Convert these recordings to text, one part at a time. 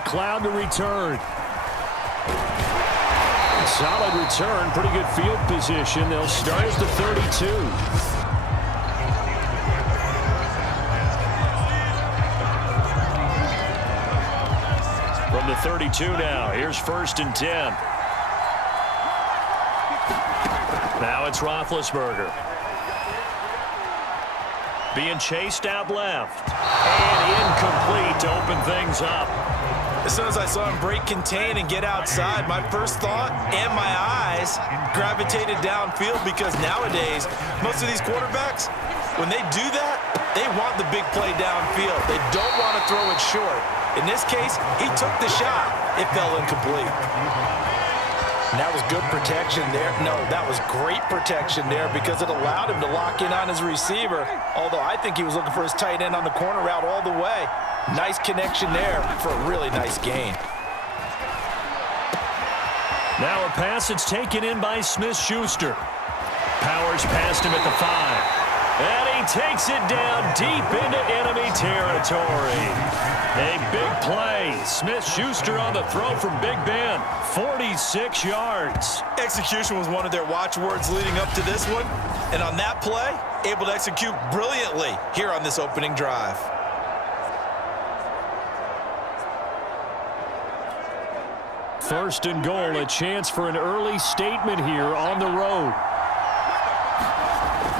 McLeod to return. Solid return, pretty good field position. They'll start at the 32. From the 32 now, here's 1st and 10. Now it's Roethlisberger. Being chased out left. And incomplete to open things up. As soon as I saw him break contain and get outside, my first thought and my eyes gravitated downfield, because nowadays, most of these quarterbacks, when they do that, they want the big play downfield. They don't want to throw it short. In this case, he took the shot. It fell incomplete. And that was good protection there. No, that was great protection there, because it allowed him to lock in on his receiver, although I think he was looking for his tight end on the corner route all the way. Nice connection there for a really nice gain. Now a pass that's taken in by Smith-Schuster. Powers past him at the 5. And he takes it down deep into enemy territory. A big play. Smith-Schuster on the throw from Big Ben. 46 yards. Execution was one of their watchwords leading up to this one. And on that play, able to execute brilliantly here on this opening drive. First and goal, a chance for an early statement here on the road.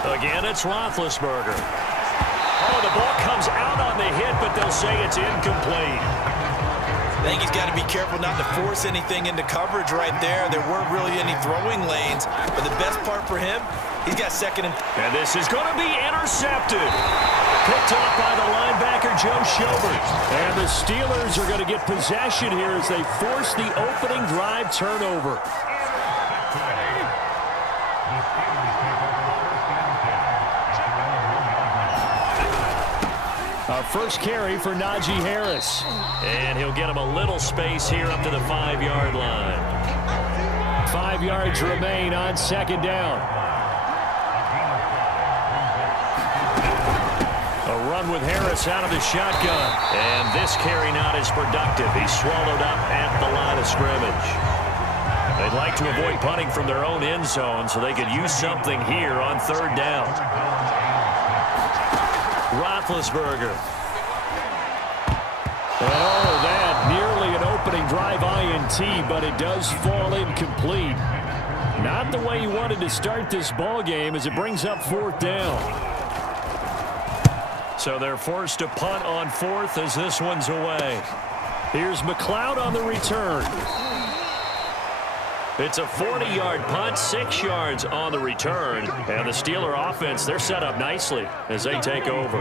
Again, it's Roethlisberger. Oh, the ball comes out on the hit, but they'll say it's incomplete. I think he's got to be careful not to force anything into coverage right there. There weren't really any throwing lanes, but the best part for him, he's got second and... And this is going to be intercepted. Picked off by the linebacker, Joe Schobert. And the Steelers are going to get possession here as they force the opening drive turnover. Our first carry for Najee Harris. And he'll get him a little space here up to the 5-yard line. 5 yards remain on second down. A run with Harris out of the shotgun. And this carry not as productive. He's swallowed up at the line of scrimmage. They'd like to avoid punting from their own end zone so they could use something here on 3rd down. Roethlisberger. Oh, that nearly an opening drive INT, but it does fall incomplete. Not the way he wanted to start this ball game as it brings up 4th down. So they're forced to punt on 4th as this one's away. Here's McLeod on the return. It's a 40-yard punt, 6 yards on the return. And the Steeler offense, they're set up nicely as they take over.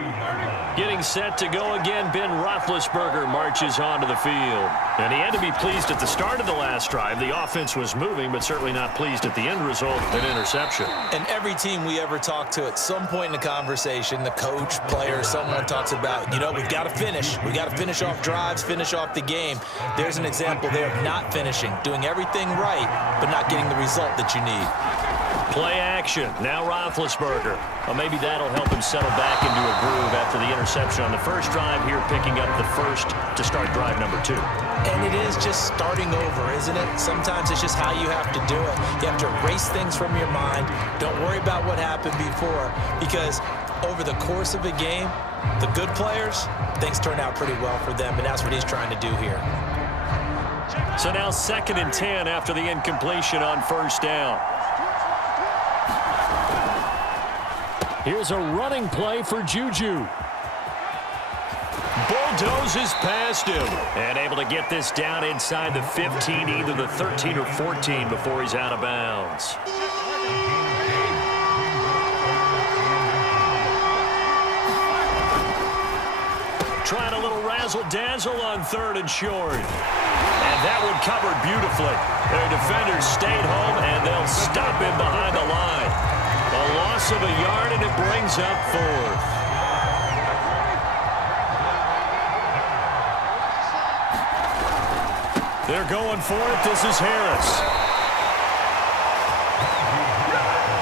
Getting set to go again, Ben Roethlisberger marches onto the field. And he had to be pleased at the start of the last drive. The offense was moving, but certainly not pleased at the end result, an interception. And every team we ever talk to at some point in the conversation, the coach, player, someone talks about, you know, we've got to finish. We've got to finish off drives, finish off the game. There's an example there of not finishing, doing everything right, but not getting the result that you need. Play action. Now Roethlisberger. Well, maybe that'll help him settle back into a groove after the interception on the first drive here, picking up the first to start drive number 2. And it is just starting over, isn't it? Sometimes it's just how you have to do it. You have to erase things from your mind. Don't worry about what happened before, because over the course of a game, the good players, things turn out pretty well for them, and that's what he's trying to do here. So now 2nd and 10 after the incompletion on 1st down. Here's a running play for Juju. Bulldozes past him. And able to get this down inside the 15, either the 13 or 14 before he's out of bounds. Trying a little razzle-dazzle on 3rd and short. And that one covered beautifully. Their defenders stayed home, and they'll stop him behind the line. A loss of a yard, and it brings up 4th. They're going for it. This is Harris.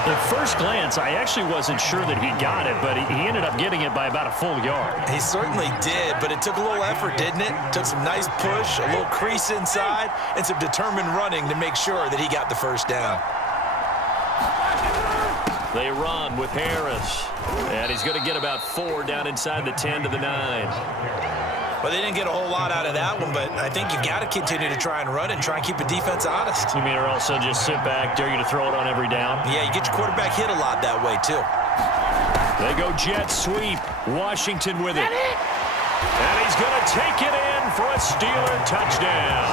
At first glance, I actually wasn't sure that he got it, but he ended up getting it by about a full yard. He certainly did, but it took a little effort, didn't it? Took some nice push, a little crease inside, and some determined running to make sure that he got the first down. They run with Harris, and he's going to get about 4 down inside the 10 to the 9. Well, they didn't get a whole lot out of that one, but I think you got to continue to try and run and try and keep the defense honest. You mean or also just sit back, dare you to throw it on every down? Yeah, you get your quarterback hit a lot that way, too. They go jet sweep. Washington with it. And he's going to take it in for a Steeler touchdown.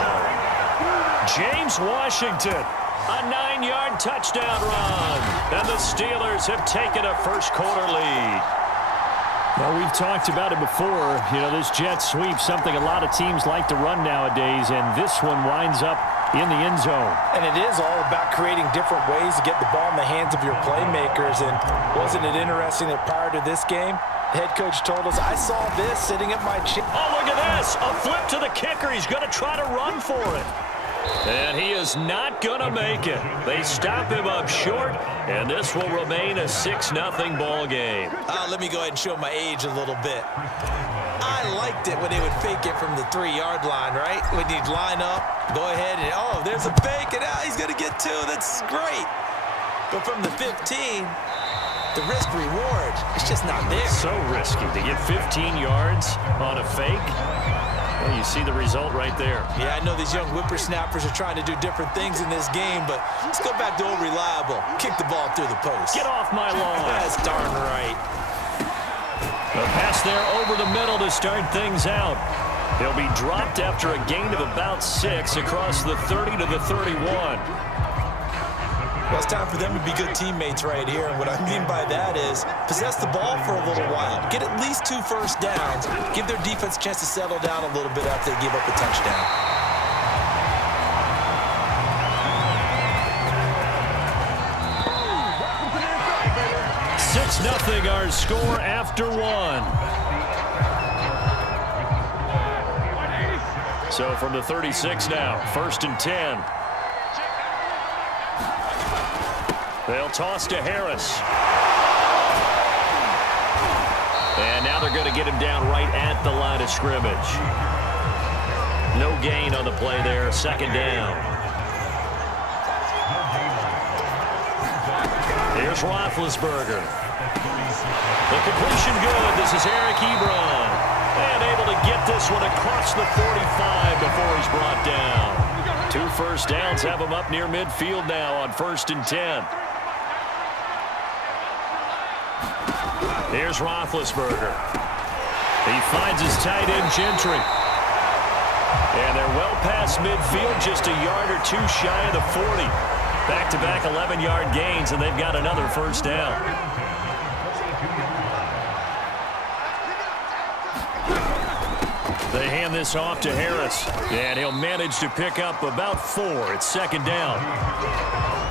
James Washington, a 9-yard touchdown run. And the Steelers have taken a first-quarter lead. Well, we've talked about it before. You know, this jet sweep, something a lot of teams like to run nowadays, and this one winds up in the end zone. And it is all about creating different ways to get the ball in the hands of your playmakers. And wasn't it interesting that prior to this game, the head coach told us, I saw this sitting at my chin. Oh, look at this. A flip to the kicker. He's going to try to run for it. And he is not going to make it. They stop him up short, and this will remain a 6-0 ball game. Let me go ahead and show my age a little bit. I liked it when they would fake it from the 3-yard line, right? When you'd line up, go ahead and, oh, there's a fake, and now he's going to get 2. That's great. But from the 15, the risk-reward, it's just not there. So risky to get 15 yards on a fake. Well, you see the result right there. Yeah, I know these young whippersnappers are trying to do different things in this game, but let's go back to old reliable. Kick the ball through the post. Get off my lawn. That's darn right. A pass there over the middle to start things out. He'll be dropped after a gain of about 6 across the 30 to the 31. Well, it's time for them to be good teammates right here, and what I mean by that is possess the ball for a little while, get at least 2 first downs, give their defense a chance to settle down a little bit after they give up a touchdown. Nothing our score after 1. So from the 36 now, 1st and 10. They'll toss to Harris. And now they're going to get him down right at the line of scrimmage. No gain on the play there, 2nd down. Here's Roethlisberger. The completion good. This is Eric Ebron. And able to get this one across the 45 before he's brought down. 2 first downs have him up near midfield now on 1st and 10. Here's Roethlisberger. He finds his tight end, Gentry. And they're well past midfield, just a yard or 2 shy of the 40. Back-to-back 11-yard gains, and they've got another first down. They hand this off to Harris, and he'll manage to pick up about 4. It's 2nd down.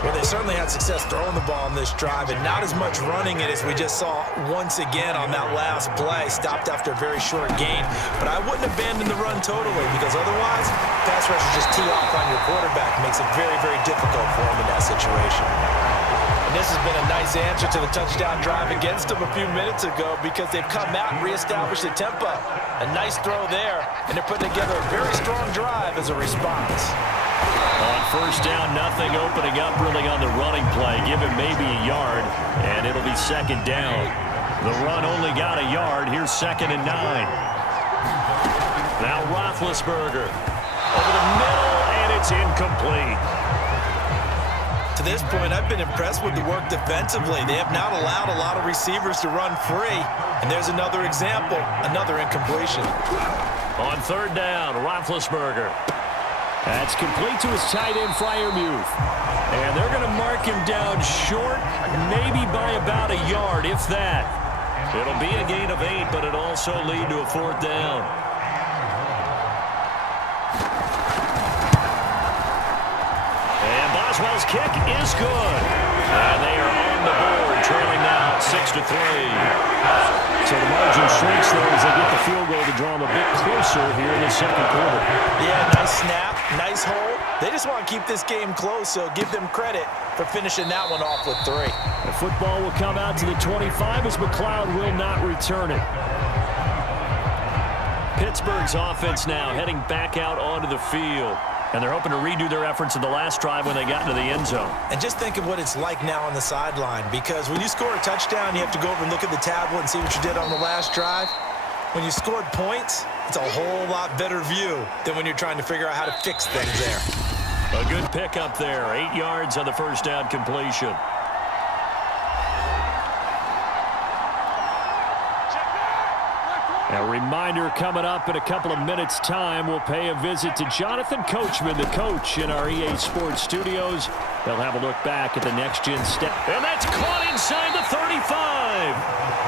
Well, they certainly had success throwing the ball in this drive, and not as much running it as we just saw once again on that last play. Stopped after a very short gain, but I wouldn't abandon the run totally, because otherwise, pass rush is just tee off on your quarterback. Makes it very, very difficult for him in that situation. And this has been a nice answer to the touchdown drive against them a few minutes ago, because they've come out and reestablished the tempo. A nice throw there, and they're putting together a very strong drive as a response. On 1st down, nothing opening up really on the running play. Give him maybe a yard, and it'll be 2nd down. The run only got a yard. Here's 2nd and 9. Now Roethlisberger over the middle, and it's incomplete. To this point, I've been impressed with the work defensively. They have not allowed a lot of receivers to run free. And there's another example, another incompletion. On 3rd down, Roethlisberger. That's complete to his tight end, Freiermuth. And they're going to mark him down short, maybe by about a yard, if that. It'll be a gain of 8, but it'll also lead to a 4th down. And Boswell's kick is good. And they are on the board, trailing now 6-3. So the margin shrinks there as they get the field goal to draw them a bit closer here in the 2nd quarter. Yeah, nice snap, nice hold. They just want to keep this game close, so give them credit for finishing that one off with 3. The football will come out to the 25 as McLeod will not return it. Pittsburgh's offense now heading back out onto the field. And they're hoping to redo their efforts in the last drive when they got into the end zone. And just think of what it's like now on the sideline, because when you score a touchdown, you have to go over and look at the tablet and see what you did on the last drive. When you scored points, it's a whole lot better view than when you're trying to figure out how to fix things there. A good pickup there. 8 yards on the first down completion. A reminder coming up in a couple of minutes' time. We'll pay a visit to Jonathan Coachman, the coach in our EA Sports studios. They'll have a look back at the next-gen step. And that's caught inside the 35.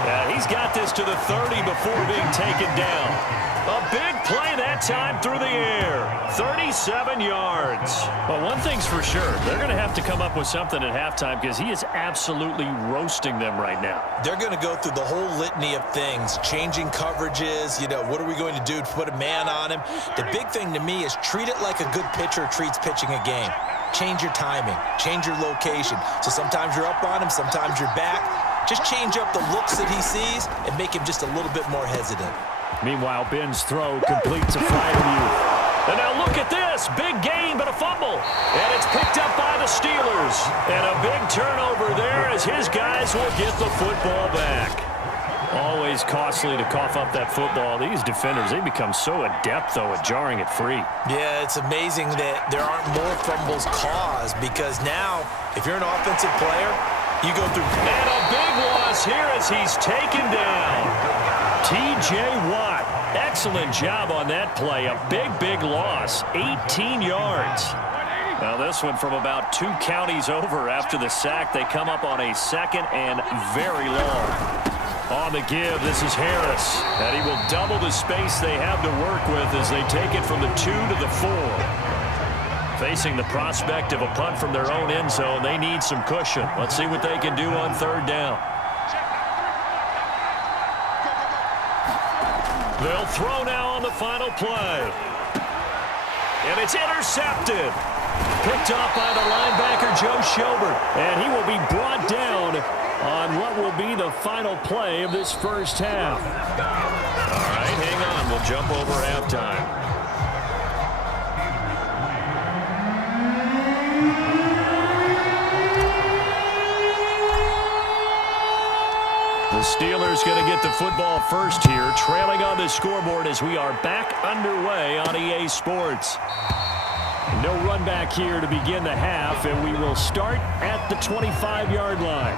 Yeah, he's got this to the 30 before being taken down. A big play that time through the air. 37 yards. Well, one thing's for sure. They're going to have to come up with something at halftime because he is absolutely roasting them right now. They're going to go through the whole litany of things, changing coverages, what are we going to do to put a man on him? The big thing to me is treat it like a good pitcher treats pitching a game. Change your timing, change your location. So sometimes you're up on him, sometimes you're back. Just change up the looks that he sees and make him just a little bit more hesitant. Meanwhile, Ben's throw completes a fly to you. And now look at this. Big gain, but a fumble. And it's picked up by the Steelers. And a big turnover there as his guys will get the football back. Always costly to cough up that football. These defenders, they become so adept, though, at jarring it free. Yeah, it's amazing that there aren't more fumbles caused because now, if you're an offensive player, you go through. And a big loss here as he's taken down. T.J. Watt, excellent job on that play. A big loss, 18 yards. Now this one from about 2 counties over after the sack. They come up on a second and very long. On the give, this is Harris. And he will double the space they have to work with as they take it from the 2 to the 4. Facing the prospect of a punt from their own end zone, they need some cushion. Let's see what they can do on third down. They'll throw now on the final play. And it's intercepted. Picked off by the linebacker, Joe Schobert. And he will be brought down on what will be the final play of this first half. All right, hang on. We'll jump over halftime. The Steelers going to get the football first here, trailing on the scoreboard as we are back underway on EA Sports. No run back here to begin the half, and we will start at the 25-yard line.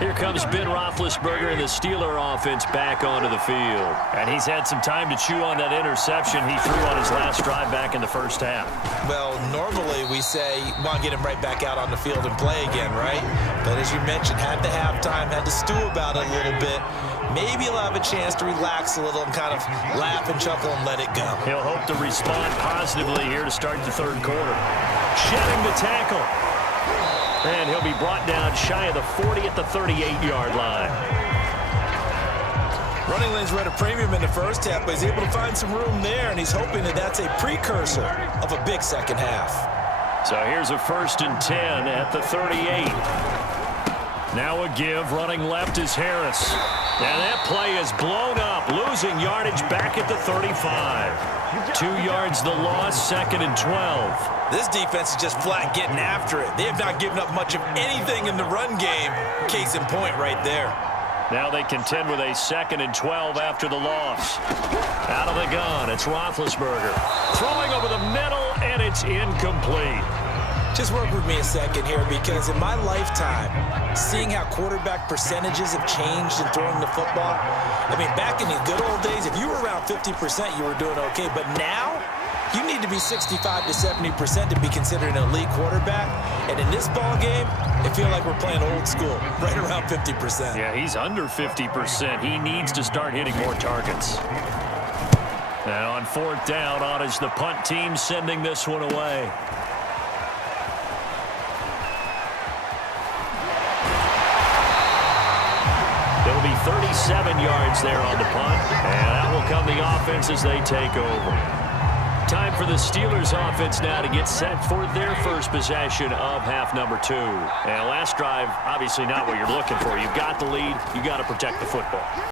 Here comes Ben Roethlisberger and the Steeler offense back onto the field. And he's had some time to chew on that interception he threw on his last drive back in the first half. Well, normally we say, want to get him right back out on the field and play again, right? But as you mentioned, had the halftime, had to stew about it a little bit. Maybe he'll have a chance to relax a little and kind of laugh and chuckle and let it go. He'll hope to respond positively here to start the third quarter. Shedding the tackle. And he'll be brought down shy of the 40 at the 38-yard line. Running lanes were at a premium in the first half, but he's able to find some room there, and he's hoping that that's a precursor of a big second half. So here's a 1st and 10 at the 38. Now a give, running left is Harris. And that play is blown up, losing yardage back at the 35. 2 yards the loss, 2nd and 12. This defense is just flat getting after it. They have not given up much of anything in the run game. Case in point right there. Now they contend with a 2nd and 12 after the loss. Out of the gun, it's Roethlisberger. Throwing over the middle, and it's incomplete. Just work with me a second here, because in my lifetime, seeing how quarterback percentages have changed in throwing the football, I mean, back in the good old days, if you were around 50%, you were doing okay. But now, you need to be 65 to 70% to be considered an elite quarterback. And in this ball game, I feel like we're playing old school, right around 50%. Yeah, he's under 50%. He needs to start hitting more targets. And on 4th down, on is the punt team sending this one away. It'll be 37 yards there on the punt, and that will come the offense as they take over. Time for the Steelers offense now to get set for their first possession of half number 2. And last drive, obviously not what you're looking for. You've got the lead. You've got to protect the football.